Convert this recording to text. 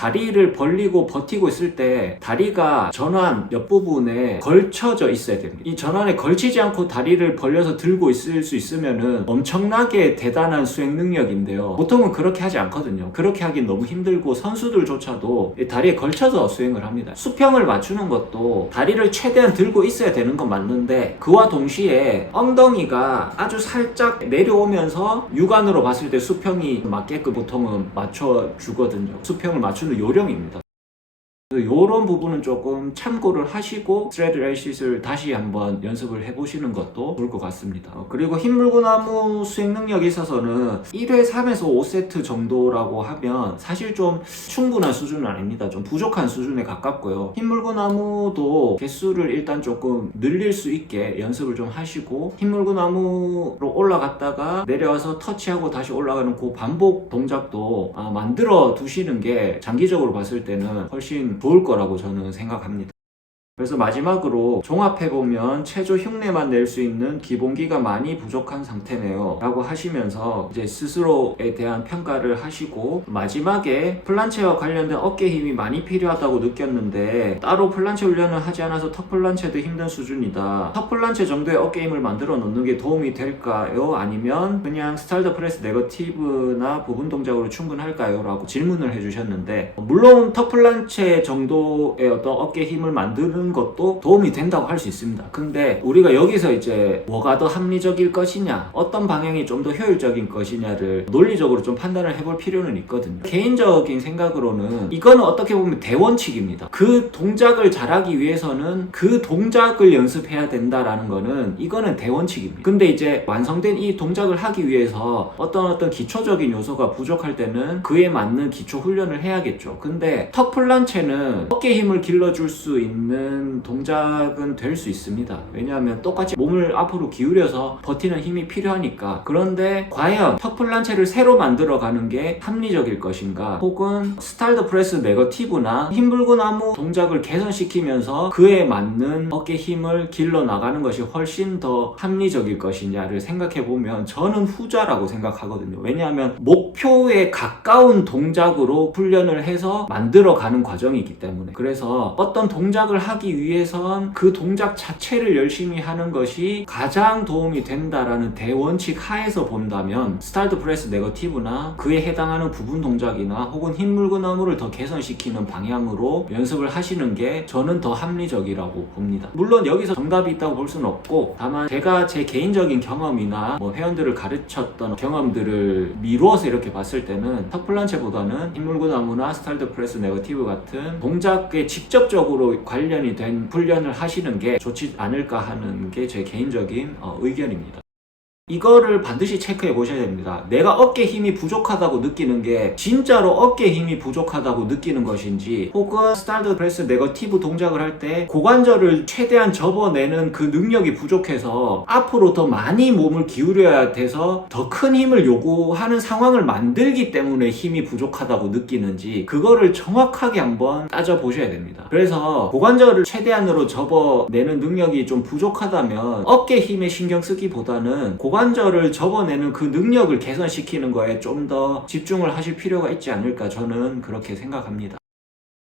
다리를 벌리고 버티고 있을 때 다리가 전완 옆부분에 걸쳐져 있어야 됩니다. 이 전완에 걸치지 않고 다리를 벌려서 들고 있을 수 있으면은 엄청나게 대단한 수행 능력인데요. 보통은 그렇게 하지 않거든요. 그렇게 하긴 너무 힘들고 선수들조차도 다리에 걸쳐서 수행을 합니다. 수평을 맞추는 것도 다리를 최대한 들고 있어야 되는 건 맞는데 그와 동시에 엉덩이가 아주 살짝 내려오면서 육안으로 봤을 때 수평이 맞게끔 보통은 맞춰주거든요. 수평을 맞추는 요령입니다. 이런 부분은 조금 참고를 하시고 스트레이트 레이시스를 다시 한번 연습을 해보시는 것도 좋을 것 같습니다. 그리고 흰 물구나무 수행 능력에 있어서는 1회 3에서 5세트 정도라고 하면 사실 좀 충분한 수준은 아닙니다. 좀 부족한 수준에 가깝고요. 흰 물구나무도 개수를 일단 조금 늘릴 수 있게 연습을 좀 하시고 흰 물구나무로 올라갔다가 내려와서 터치하고 다시 올라가는 그 반복 동작도 만들어 두시는 게 장기적으로 봤을 때는 훨씬 좋을 거라고 저는 생각합니다. 그래서 마지막으로 종합해보면 체조 흉내만 낼 수 있는 기본기가 많이 부족한 상태네요 라고 하시면서 이제 스스로에 대한 평가를 하시고 마지막에 플란체와 관련된 어깨 힘이 많이 필요하다고 느꼈는데 따로 플란체 훈련을 하지 않아서 턱 플란체도 힘든 수준이다. 턱 플란체 정도의 어깨 힘을 만들어 놓는 게 도움이 될까요? 아니면 그냥 스타일드 프레스 네거티브나 부분 동작으로 충분할까요? 라고 질문을 해주셨는데 물론 턱 플란체 정도의 어떤 어깨 힘을 만드는 것도 도움이 된다고 할 수 있습니다. 근데 우리가 여기서 이제 뭐가 더 합리적일 것이냐, 어떤 방향이 좀 더 효율적인 것이냐를 논리적으로 좀 판단을 해볼 필요는 있거든요. 개인적인 생각으로는 이거는 어떻게 보면 대원칙입니다. 그 동작을 잘하기 위해서는 그 동작을 연습해야 된다라는 거는 이거는 대원칙입니다. 근데 이제 완성된 이 동작을 하기 위해서 어떤 기초적인 요소가 부족할 때는 그에 맞는 기초 훈련을 해야겠죠. 근데 턱 플란체는 어깨 힘을 길러줄 수 있는 동작은 될 수 있습니다. 왜냐하면 똑같이 몸을 앞으로 기울여서 버티는 힘이 필요하니까. 그런데 과연 턱 플란체를 새로 만들어가는 게 합리적일 것인가, 혹은 스타일드 프레스 네거티브나 흰 물구나무 동작을 개선시키면서 그에 맞는 어깨 힘을 길러 나가는 것이 훨씬 더 합리적일 것이냐를 생각해보면 저는 후자라고 생각하거든요. 왜냐하면 목표에 가까운 동작으로 훈련을 해서 만들어가는 과정이기 때문에. 그래서 어떤 동작을 하기 위해선 그 동작 자체를 열심히 하는 것이 가장 도움이 된다라는 대원칙 하에서 본다면 스타일드 프레스 네거티브나 그에 해당하는 부분 동작이나 혹은 흰 물구나무를 더 개선시키는 방향으로 연습을 하시는 게 저는 더 합리적이라고 봅니다. 물론 여기서 정답이 있다고 볼 수는 없고, 다만 제가 제 개인적인 경험이나 회원들을 가르쳤던 경험들을 미루어서 이렇게 봤을 때는 턱 플란체보다는 흰 물구나무나 스타일드 프레스 네거티브 같은 동작에 직접적으로 관련이 된 훈련을 하시는 게 좋지 않을까 하는 게 제 개인적인 의견입니다. 이거를 반드시 체크해 보셔야 됩니다. 내가 어깨 힘이 부족하다고 느끼는 게 진짜로 어깨 힘이 부족하다고 느끼는 것인지, 혹은 스타일드 프레스 네거티브 동작을 할 때 고관절을 최대한 접어내는 그 능력이 부족해서 앞으로 더 많이 몸을 기울여야 돼서 더 큰 힘을 요구하는 상황을 만들기 때문에 힘이 부족하다고 느끼는지, 그거를 정확하게 한번 따져보셔야 됩니다. 그래서 고관절을 최대한으로 접어내는 능력이 좀 부족하다면 어깨 힘에 신경 쓰기보다는 고관절을 접어내는 그 능력을 개선시키는 거에 좀 더 집중을 하실 필요가 있지 않을까, 저는 그렇게 생각합니다.